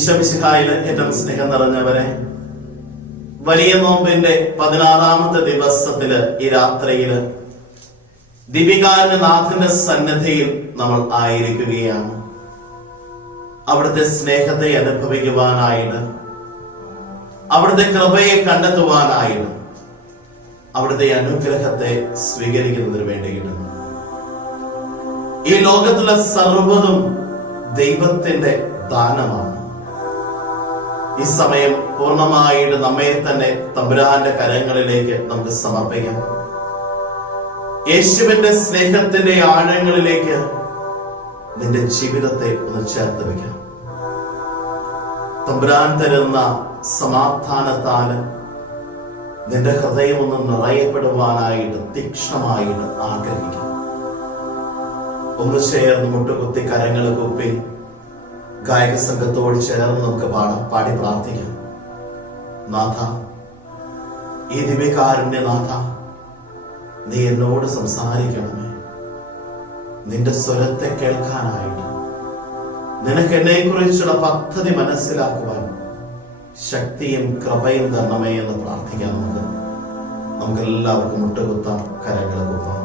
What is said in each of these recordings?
ഈശമിശിഹായിൽ ഏറ്റവും സ്നേഹം നിറഞ്ഞവരെ വലിയ നോമ്പിന്റെ പതിനാറാമത്തെ ദിവസത്തിൽ ഈ രാത്രിയിൽ ദിപികാരനാഥന്റെ നാഥന്റെ സന്നദ്ധയിൽ നമ്മൾ ആയിരിക്കുകയാണ്. അവിടുത്തെ സ്നേഹത്തെ അനുഭവിക്കുവാനായിട്ട് അവിടുത്തെ കൃപയെ കണ്ടെത്തുവാനായിട്ട് അവിടുത്തെ അനുഗ്രഹത്തെ സ്വീകരിക്കുന്നതിന് വേണ്ടിയിട്ട്. ഈ ലോകത്തിലെ സർവതും ദൈവത്തിന്റെ ദാനമാണ്. ഈ സമയം പൂർണമായിട്ട് നമ്മെ തന്നെ തമ്പുരാന്റെ കരങ്ങളിലേക്ക് നമുക്ക് സമർപ്പിക്കാം. യേശുവിന്റെ സ്നേഹത്തിന്റെ ആഴങ്ങളിലേക്ക് നിന്റെ ജീവിതത്തെ ഒന്ന് ചേർത്ത് വെക്കാം. തമ്പുരാൻ തരുന്ന സമാധാനത്താൽ നിന്റെ ഹൃദയം ഒന്ന് നിറയപ്പെടുവാനായിട്ട് തീക്ഷ്ണമായിട്ട് ആഗ്രഹിക്കാം. ഒന്ന് ചേർന്ന് മുട്ടുകുത്തി കരങ്ങൾ കുപ്പി ഗായക സംഘത്തോട് ചേർന്ന് നമുക്ക് പാടാം പാടി പ്രാർത്ഥിക്കാം. നാഥ ഈ ദിവ്യകാരുണ്യ നാഥ നീ എന്നോട് സംസാരിക്കണമേ. നിന്റെ സ്വരത്തെ കേൾക്കാനായിട്ട് നിനക്ക് എന്നെ കുറിച്ചുള്ള പദ്ധതി മനസ്സിലാക്കുവാൻ ശക്തിയും കൃപയും തരണമേ എന്ന് പ്രാർത്ഥിക്കാം നമുക്ക്. നമുക്ക് എല്ലാവർക്കും മുട്ടുകുത്താം കരങ്ങളെ കുത്താം.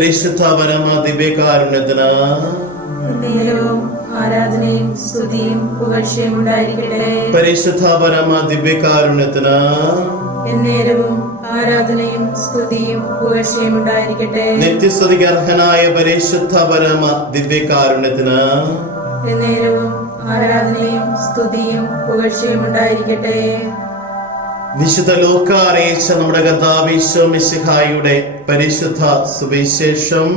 പരിശുദ്ധ പരമ ദിവ്യകാരുണ്യത്തിന്. നേരവും ആരാധനയും സ്തുതിയും പുകഴ്ചയും ഉണ്ടായിരിക്കട്ടെ. പരിശുദ്ധ പരമ ദിവ്യകാരുണ്യത്തിന്. എന്നേരവും ആരാധനയും സ്തുതിയും പുകഴ്ചയും ഉണ്ടായിരിക്കട്ടെ. നിത്യസ്തുതിക്ക് അർഹനായ പരിശുദ്ധ പരമ ദിവ്യകാരുണ്യത്തിന്. എന്നേരവും ആരാധനയും സ്തുതിയും പുകഴ്ചയും ഉണ്ടായിരിക്കട്ടെ. വിശുദ്ധ ലോക അറിയിച്ച നമ്മുടെ കർത്താവിശ്വ മിശിഹായുടെ പരിശുദ്ധ സുവിശേഷം.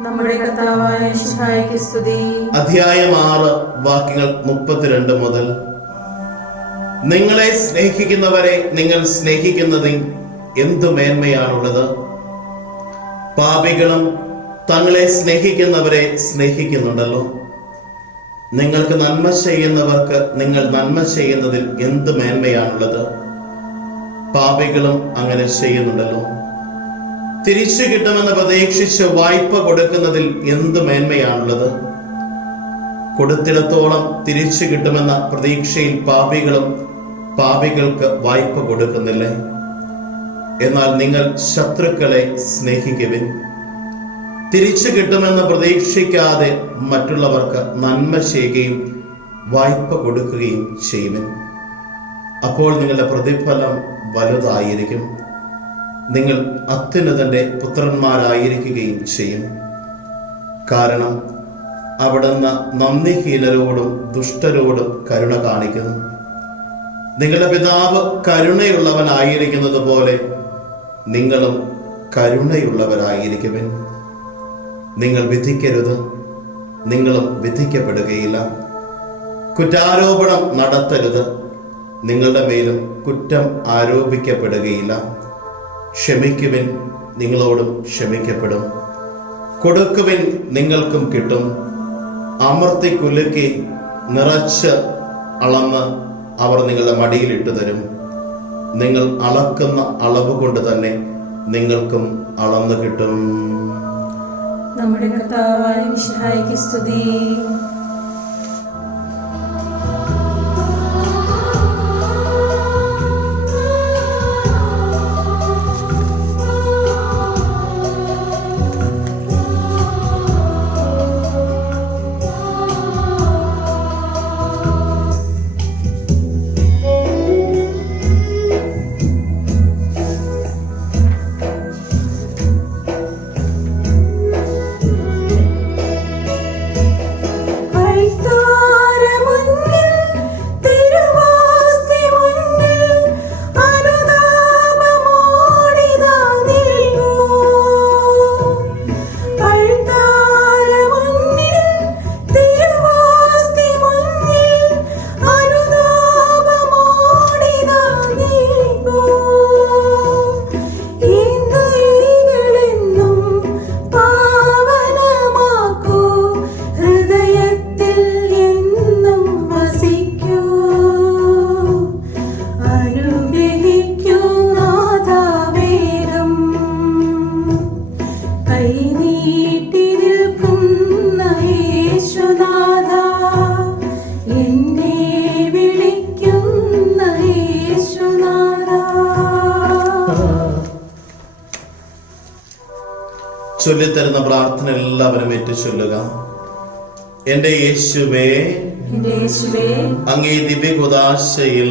നമ്മുടെ കർത്താവായ സ്തുതി. അധ്യായം ആറ് വാക്യങ്ങൾ മുപ്പത്തിരണ്ട് മുതൽ. നിങ്ങളെ സ്നേഹിക്കുന്നവരെ നിങ്ങൾ സ്നേഹിക്കുന്നതിൽ എന്തു മേന്മയാണുള്ളത്? പാപികളും തങ്ങളെ സ്നേഹിക്കുന്നവരെ സ്നേഹിക്കുന്നുണ്ടല്ലോ. നിങ്ങൾക്ക് നന്മ ചെയ്യുന്നവർക്ക് നിങ്ങൾ നന്മ ചെയ്യുന്നതിൽ എന്ത് മേന്മയാണുള്ളത്? പാപികളും അങ്ങനെ ചെയ്യുന്നുണ്ടല്ലോ. തിരിച്ചു കിട്ടുമെന്ന് പ്രതീക്ഷിച്ച് വായ്പ കൊടുക്കുന്നതിൽ എന്ത് മേന്മയാണുള്ളത്? കൊടുത്തിടത്തോളം തിരിച്ചു കിട്ടുമെന്ന പ്രതീക്ഷയിൽ പാപികളും പാപികൾക്ക് വായ്പ കൊടുക്കുന്നില്ലേ? എന്നാൽ നിങ്ങൾ ശത്രുക്കളെ സ്നേഹിക്കുവിൻ. തിരിച്ചു കിട്ടുമെന്ന് പ്രതീക്ഷിക്കാതെ മറ്റുള്ളവർക്ക് നന്മ ചെയ്യുകയും വായ്പ കൊടുക്കുകയും ചെയ്യുവിൻ. അപ്പോൾ നിങ്ങളുടെ പ്രതിഫലം വലുതായിരിക്കും. നിങ്ങൾ അത്യുന്നതന്റെ പുത്രന്മാരായിരിക്കുകയും ചെയ്യും. കാരണം അവിടുന്ന് നന്ദിഹീനരോടും ദുഷ്ടരോടും കരുണ കാണിക്കുന്നു. നിങ്ങളുടെ പിതാവ് കരുണയുള്ളവനായിരിക്കുന്നത് പോലെ നിങ്ങളും കരുണയുള്ളവരായിരിക്കുവിൻ. നിങ്ങൾ വിധിക്കരുത്. നിങ്ങളും വിധിക്കപ്പെടുകയില്ല. കുറ്റാരോപണം നടത്തരുത്. നിങ്ങളുടെ മേലും കുറ്റം ആരോപിക്കപ്പെടുകയില്ല. ക്ഷമിക്കുവിൻ നിങ്ങളോടും ക്ഷമിക്കപ്പെടും. കൊടുക്കുവിൻ നിങ്ങൾക്കും കിട്ടും. അമർത്തി കുലുക്കി നിറച്ച് അളന്ന് അവർ നിങ്ങളുടെ മടിയിൽ ഇട്ടു തരും. നിങ്ങൾ അളക്കുന്ന അളവ് കൊണ്ട് തന്നെ നിങ്ങൾക്കും അളന്നു കിട്ടും. നമ്മുടെ കർത്താവായ സ്തുതി. ചൊല്ലിത്തരുന്ന പ്രാർത്ഥന എല്ലാവരും ഏറ്റു ചൊല്ലുക. എന്റെ യേശുവേ അങ്ങേ ദിവ്യകുദാശയിൽ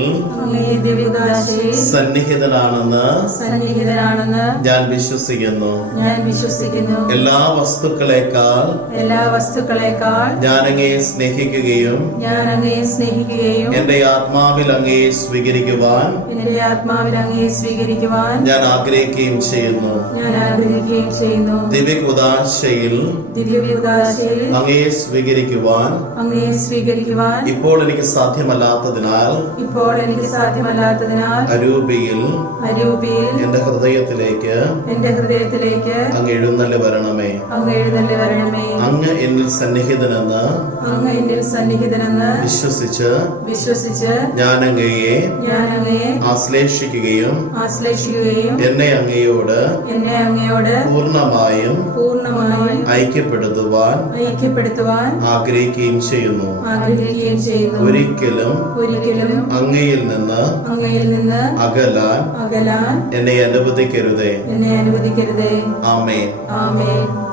സന്നിഹിതനാണെന്ന് സന്നിഹിതനാണെന്ന് ഞാൻ വിശ്വസിക്കുന്നു. ഞാൻ വിശ്വസിക്കുന്നു. എല്ലാ വസ്തുക്കളെക്കാൾ എല്ലാ വസ്തുക്കളെക്കാൾ ഞാൻ അങ്ങയെ സ്നേഹിക്കുകയും ഞാൻ അങ്ങയെ സ്നേഹിക്കുകയും എന്റെ ആത്മാവിൽ അങ്ങയെ സ്വീകരിക്കുവാൻ എന്റെ ആത്മാവിൽ അങ്ങയെ സ്വീകരിക്കുവാൻ ഞാൻ ആഗ്രഹിക്കുകയും ചെയ്യുന്നു. ഞാൻ ആഗ്രഹിക്കുകയും ചെയ്യുന്നു. ദിവ്യകുദാശയിൽ ദിവ്യകുദാശയിൽ അങ്ങയെ സ്വീകരിക്കുവാൻ അങ്ങയെ സ്വീകരിക്കുവാൻ ഇപ്പോൾ എനിക്ക് സാധ്യമല്ലാത്തതിനാൽ ഇപ്പോൾ എനിക്ക് സാധ്യമല്ലാത്തതിനാൽ അരൂപിയിൽ അരൂപിയിൽ എന്റെ ഹൃദയത്തിലേക്ക് എന്റെ ഹൃദയത്തിലേക്ക് അങ്ങ് എഴുന്നള്ളി വരണമേ. അങ്ങ് എഴുന്നള്ളി വരണമേ. അങ്ങ് എന്നിൽ സന്നിഹിതനെന്ന് അങ്ങ് എന്നിൽ സന്നിഹിതനെന്ന് വിശ്വസിച്ച് വിശ്വസിച്ച് ഞാൻ അങ്ങയെ ഞാൻ അങ്ങയെ ആശ്ലേഷിക്കുകയും ആശ്ലേഷിക്കുകയും എന്നെ അങ്ങയോട് എന്നെ അങ്ങയോട് പൂർണമായും പൂർണമായും ഐക്യപ്പെടുത്തുവാൻ ഐക്യപ്പെടുത്തുവാൻ ആഗ്രഹിക്കുകയും ചെയ്യുന്നു. ആഗ്രഹിക്കുകയും ചെയ്യുന്നു ഒരിക്കലും ഒരിക്കലും അങ്ങയിൽ നിന്ന് അങ്ങയിൽ നിന്ന് അകലാൻ അകലാൻ എന്നെ അനുവദിക്കരുതേ. എന്നെ അനുവദിക്കരുതേ. ആമേ ആമേൻ.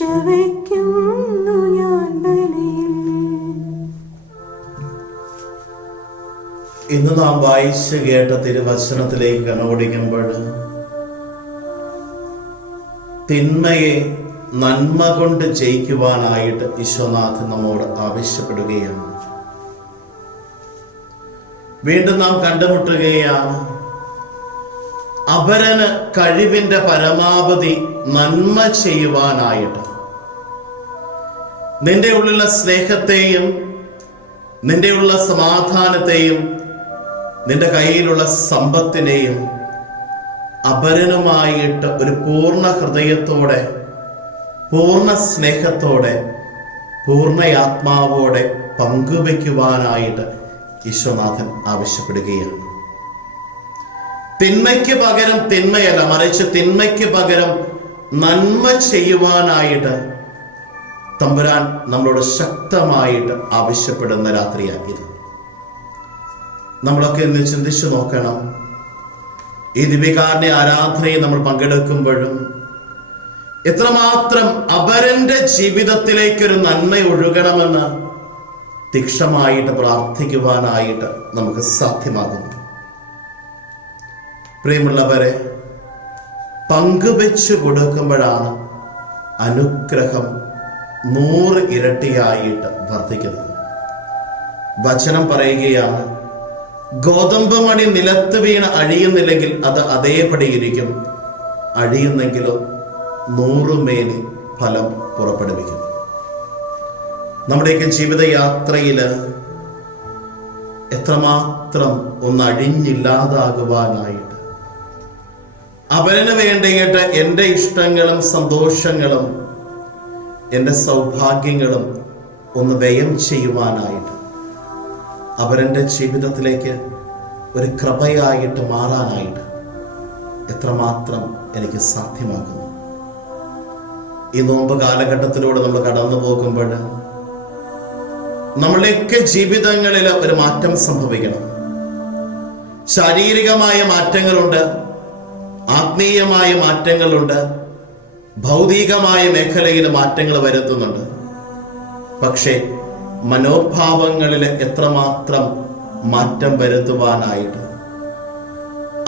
കാഴ്ചവെക്കുന്നു ഞാൻ ബലിയിൽ. ഇന്ന് നാം വായിച്ചു കേട്ട തിരുവചനത്തിലേക്ക് കണ്ണോടിക്കുമ്പോൾ തിന്മയെ നന്മ കൊണ്ട് ജയിക്കുവാനായിട്ട് വിശ്വനാഥൻ നമ്മോട് ആവശ്യപ്പെടുകയാണ്. വീണ്ടും നാം കണ്ടുമുട്ടുകയാണ് അപരന് കഴിവിന്റെ പരമാവധി നന്മ ചെയ്യുവാനായിട്ട്. നിന്റെ ഉള്ളിലുള്ള സ്നേഹത്തെയും നിന്റെ ഉള്ള സമാധാനത്തെയും നിന്റെ കയ്യിലുള്ള സമ്പത്തിനെയും അപരനുമായിട്ട് ഒരു പൂർണ ഹൃദയത്തോടെ പൂർണ സ്നേഹത്തോടെ പൂർണയാത്മാവോടെ പങ്കുവെക്കുവാനായിട്ട് ഈശ്വനാഥൻ ആവശ്യപ്പെടുകയാണ്. തിന്മയ്ക്ക് പകരം തിന്മയല്ല മറിച്ച് തിന്മയ്ക്ക് പകരം നന്മ ചെയ്യുവാനായിട്ട് തമ്പുരാൻ നമ്മളോട് ശക്തമായിട്ട് ആവശ്യപ്പെടുന്ന രാത്രിയാക്കിയത്. നമ്മളൊക്കെ ഇന്ന് ചിന്തിച്ചു നോക്കണം. ഈ ദിവികാരന്റെ ആരാധനയെ നമ്മൾ പങ്കെടുക്കുമ്പോഴും എത്രമാത്രം അപരന്റെ ജീവിതത്തിലേക്കൊരു നന്മ ഒഴുകണമെന്ന് തീക്ഷമായിട്ട് പ്രാർത്ഥിക്കുവാനായിട്ട് നമുക്ക് സാധ്യമാകുന്നു. പ്രിയമുള്ളവരെ പങ്കുവെച്ചു കൊടുക്കുമ്പോഴാണ് അനുഗ്രഹം നൂറ് ഇരട്ടിയായിട്ട് വർദ്ധിക്കുന്നത് വചനം പറയുകയാണ് ഗോതമ്പ് മണി നിലത്ത് വീണ് അഴിയുന്നില്ലെങ്കിൽ അത് അതേപടി ഇരിക്കും. അഴിയുന്നെങ്കിലോ നൂറുമേനി ഫലം പുറപ്പെടുവിക്കും നമ്മുടെയൊക്കെ ജീവിതയാത്രയിൽ എത്രമാത്രം ഒന്ന് അഴിഞ്ഞില്ലാതാകുവാനായിട്ട് അവരന് വേണ്ടിയിട്ട് എന്റെ ഇഷ്ടങ്ങളും സന്തോഷങ്ങളും എന്റെ സൗഭാഗ്യങ്ങളും ഒന്ന് വ്യയം ചെയ്യുവാനായിട്ട്. അവരെന്റെ ജീവിതത്തിലേക്ക് ഒരു കൃപയായിട്ട് മാറാനായിട്ട് എത്രമാത്രം എനിക്ക് സാധ്യമാകുന്നു ഈ നോമ്പ് കാലഘട്ടത്തിലൂടെ നമ്മൾ കടന്നു പോകുമ്പോൾ നമ്മളെയൊക്കെ ജീവിതങ്ങളിൽ ഒരു മാറ്റം സംഭവിക്കണം. ശാരീരികമായ മാറ്റങ്ങളുണ്ട് ആത്മീയമായ മാറ്റങ്ങളുണ്ട് ഭൗതികമായ മേഖലയിൽ മാറ്റങ്ങൾ വരുത്തുന്നുണ്ട്. പക്ഷേ മനോഭാവങ്ങളിൽ എത്രമാത്രം മാറ്റം വരുത്തുവാനായിട്ട്?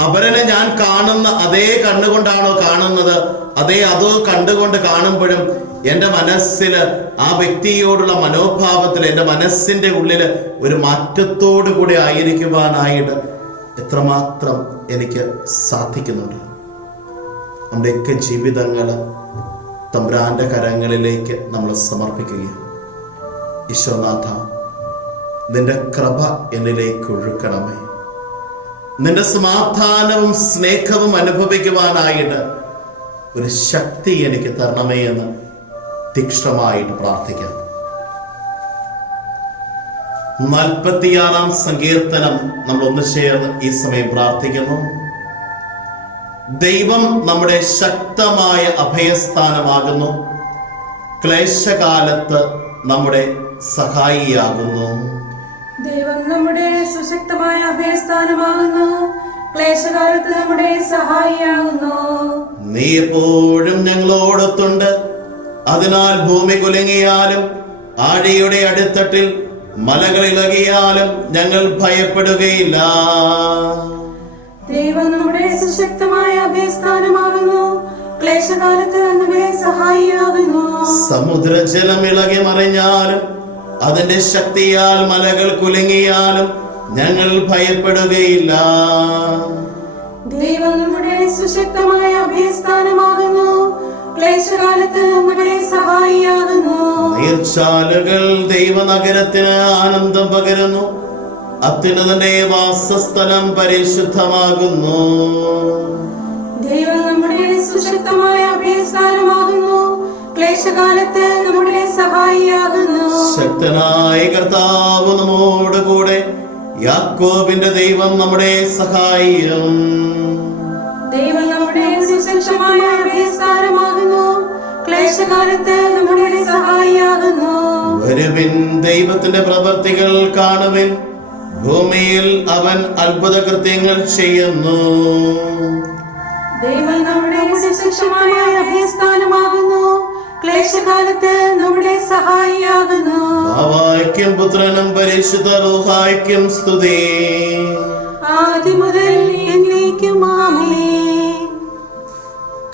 അവരനെ ഞാൻ കാണുന്ന അതേ കണ്ണുകൊണ്ടാണോ കാണുന്നത്? അതേ അത് കണ്ടുകൊണ്ട് കാണുമ്പോഴും എന്റെ മനസ്സിൽ ആ വ്യക്തിയോടുള്ള മനോഭാവത്തിൽ എന്റെ മനസ്സിന്റെ ഉള്ളിൽ ഒരു മാറ്റത്തോടു കൂടി ആയിരിക്കുവാനായിട്ട് എത്രമാത്രം എനിക്ക് സാധിക്കുന്നുണ്ട്. നമ്മുടെയൊക്കെ ജീവിതങ്ങൾ തമ്പ്രാന്റെ കരങ്ങളിലേക്ക് നമ്മൾ സമർപ്പിക്കുകയാണ്. ഈശ്വരനാഥ നിന്റെ കൃപ എന്നിലേക്ക് ഒഴുക്കണമേ. നിന്റെ സമാധാനവും സ്നേഹവും അനുഭവിക്കുവാനായിട്ട് ഒരു ശക്തി എനിക്ക് തരണമേ എന്ന് തീക്ഷ്ണമായിട്ട് പ്രാർത്ഥിക്കാം. നാൽപ്പത്തിയാറാം സങ്കീർത്തനം നമ്മൾ ഒന്ന് ചേർന്ന് ഈ സമയം പ്രാർത്ഥിക്കുന്നു. ദൈവം നമ്മുടെ ശക്തമായ അഭയസ്ഥാനമാകുന്നു. ക്ലേശകാലത്ത് നമ്മുടെ സഹായിയാകുന്നു. ദൈവം നമ്മുടെ സുശക്തമായ അഭയസ്ഥാനമാകുന്നു. ക്ലേശകാലത്ത് നമ്മുടെ സഹായിയാകുന്നു. നീ എപ്പോഴും ഞങ്ങളോടൊത്തുണ്ട് അതിനാൽ ഭൂമി കുലുങ്ങിയാലും ആഴിയുടെ അടിത്തട്ടിൽ മലകൾ ഇളകിയാലും ഞങ്ങൾ ഭയപ്പെടുകയില്ല. ദൈവം നമ്മുടെ സുശക്തമായ അഭയസ്ഥാനമാകുന്നു. ക്ലേശകാലത്ത് നമ്മുടെ സഹായിയാകുന്നു. സമുദ്രജലം ഇളകി മറിഞ്ഞാലും അതിന്റെ ശക്തിയാൽ മലകൾ കുലുങ്ങിയാലും ഞങ്ങൾ ഭയപ്പെടുകയില്ല. ദൈവം നമ്മുടെ സുശക്തമായ അഭയസ്ഥാനമാകുന്നു. ക്ലേശകാലത്ത് നമ്മുടെ സഹായിയാകുന്നു. നീർച്ചാലുകൾ ദൈവനഗരത്തിന് ആനന്ദം പകരുന്നു. അത്യുന്നതന്റെ വാസസ്ഥലം പരിശുദ്ധമാകുന്നു. ദൈവം നമ്മുടെ സുശക്തമായ അഭയസ്ഥാനമാകുന്നു. ക്ലേശകാലത്ത് നമ്മുടെ സഹായിയാകുന്നു. ശക്തനായ കർത്താവ് നമ്മോട് കൂടെ യാക്കോബിന്റെ ദൈവം നമ്മുടെ സഹായിയും. ദൈവം നമ്മുടെ സുശക്തമായ അഭയസ്ഥാനമാകുന്നു. ക്ലേശകാലത്ത് നമ്മുടെ സഹായിയാകുന്നു. വരുവിൻ ദൈവത്തിന്റെ പ്രവർത്തികൾ കാണുവിൻ. ഭൂമിയിൽ അവൻ അത്ഭുത കൃത്യങ്ങൾ ചെയ്യുന്നു. ദൈവം നമ്മുടെ സുശക്തമായ അഭയസ്ഥാനമാകുന്നു. ക്ലേശകാലത്ത് നമ്മുടെ സഹായിയാകുന്നു. പുത്രനും പരിശുദ്ധ റൂഹായ്ക്കും സ്തുതി. ആദ്യം മുതൽ എന്നേക്കും ആമേ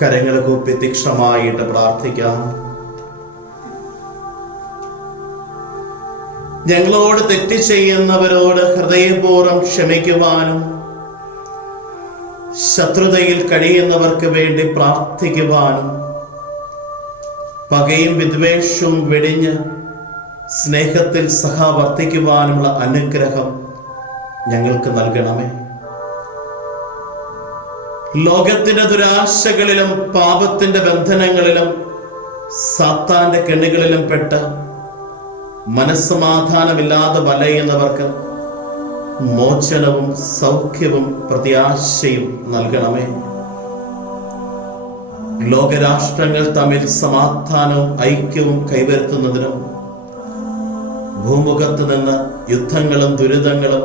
കരങ്ങളെ കൂപ്പി തീക്ഷണമായിട്ട് പ്രാർത്ഥിക്കാം. ഞങ്ങളോട് തെറ്റ് ചെയ്യുന്നവരോട് ഹൃദയപൂർവം ക്ഷമിക്കുവാനും ശത്രുതയിൽ കഴിയുന്നവർക്ക് വേണ്ടി പ്രാർത്ഥിക്കുവാനും പകയും വിദ്വേഷവും വെടിഞ്ഞ് സ്നേഹത്തിൽ സഹവർത്തിക്കുവാനുള്ള അനുഗ്രഹം ഞങ്ങൾക്ക് നൽകണമേ. ലോകത്തിന്റെ ദുരാശകളിലും പാപത്തിന്റെ ബന്ധനങ്ങളിലും സാത്താന്റെ കെണികളിലും പെട്ട് മനസ്സമാധാനമില്ലാതെ വലയുന്നവർക്ക് മോചനവും സൗഖ്യവും പ്രത്യാശയും നൽകണമേ. ലോകരാഷ്ട്രങ്ങൾ തമ്മിൽ സമാധാനവും ഐക്യവും കൈവരുത്തുന്നതിനും ഭൂമുഖത്ത് നിന്ന് യുദ്ധങ്ങളും ദുരിതങ്ങളും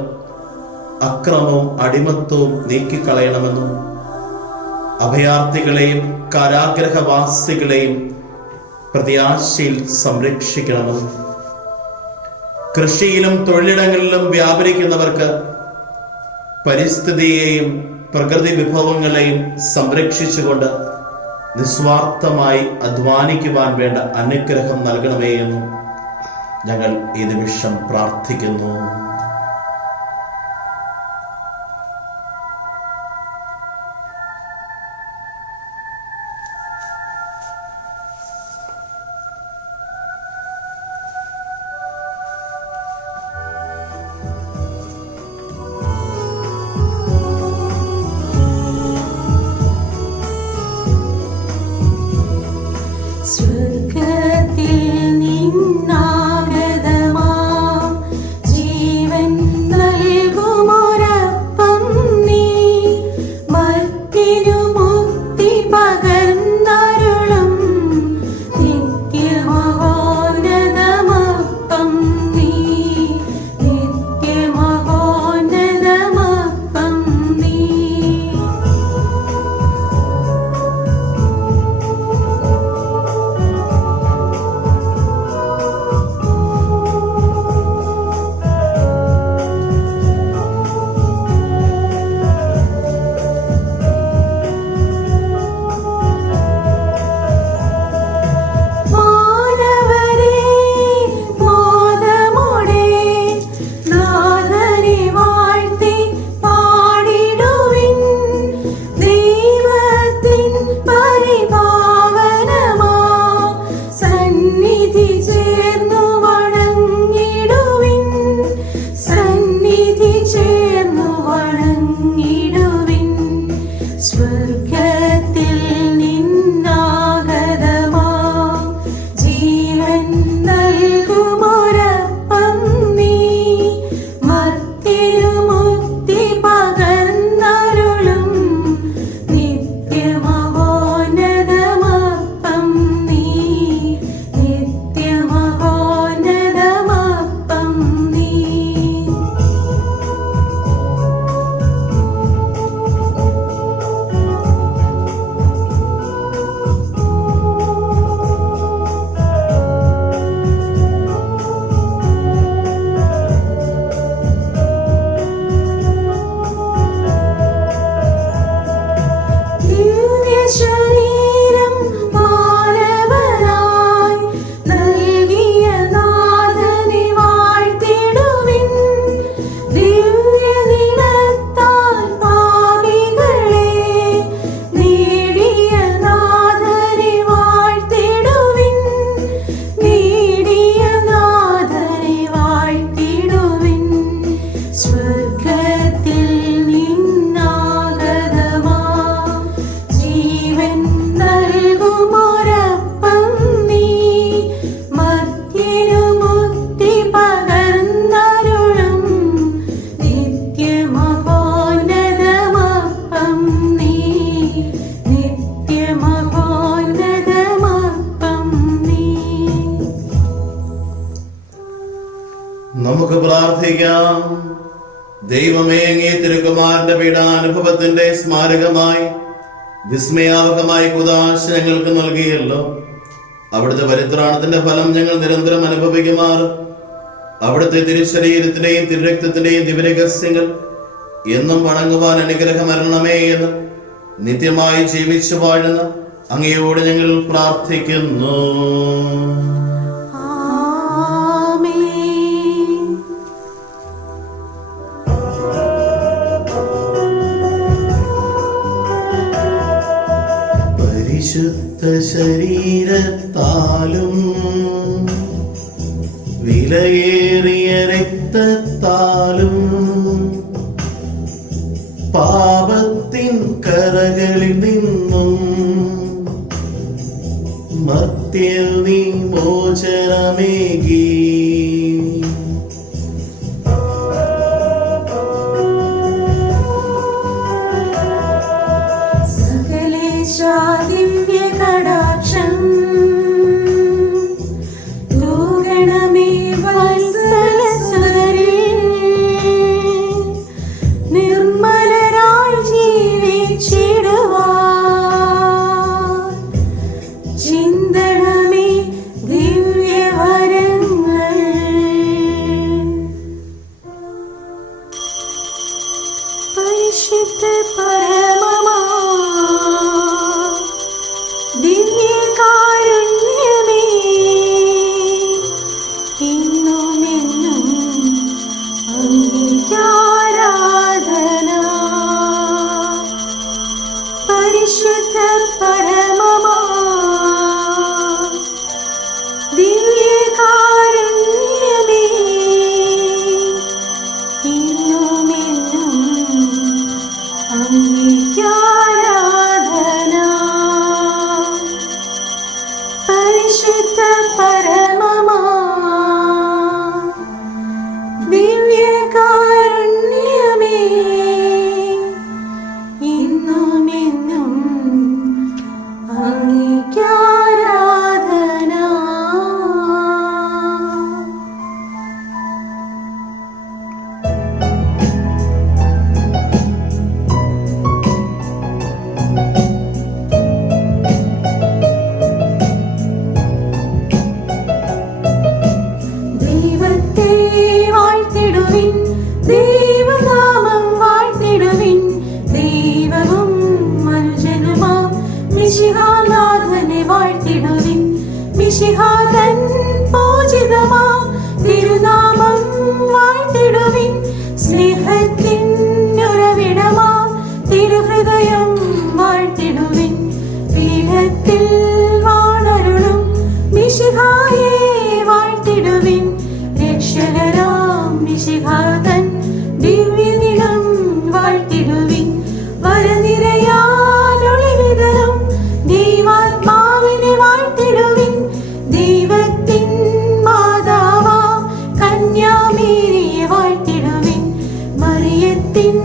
അക്രമവും അടിമത്വവും നീക്കിക്കളയണമെന്നും അഭയാർത്ഥികളെയും കാരാഗ്രഹവാസികളെയും പ്രത്യാശയിൽ സംരക്ഷിക്കണമെന്നും കൃഷിയിലും തൊഴിലിടങ്ങളിലും വ്യാപരിക്കുന്നവർക്ക് പരിസ്ഥിതിയെയും പ്രകൃതി വിഭവങ്ങളെയും സംരക്ഷിച്ചുകൊണ്ട് നിസ്വാർത്ഥമായി അധ്വാനിക്കുവാൻ വേണ്ട അനുഗ്രഹം നൽകണമേ എന്നും ഞങ്ങൾ ഈ നിമിഷം പ്രാർത്ഥിക്കുന്നു. മാരകമായി വിസ്മയാവകമായ കുതാശ ഞങ്ങൾക്ക് നൽകിയല്ലോ. അവിടുത്തെ പരിത്രാണത്തിന്റെ ഫലം ഞങ്ങൾ നിരന്തരം അനുഭവിക്കുമാർ. അവിടുത്തെ തിരുശരീരത്തിന്റെയും തിരുരക്തത്തിന്റെയും ദിവരഹസ്യങ്ങൾ എന്നും വണങ്ങുവാൻ അനുഗ്രഹമരണമേ എന്ന് നിത്യമായി ജീവിച്ചു വാഴുന്ന അങ്ങയോട് ഞങ്ങൾ പ്രാർത്ഥിക്കുന്നു. ശരീരത്താലും വിലയേറിയ രക്തത്താലും പാപത്തിൻ കരകളിൽ നിന്നും മത്യ നീ മോചനമേകി വാഴ്ത്തിടുവിൻ. മറിയത്തിൻ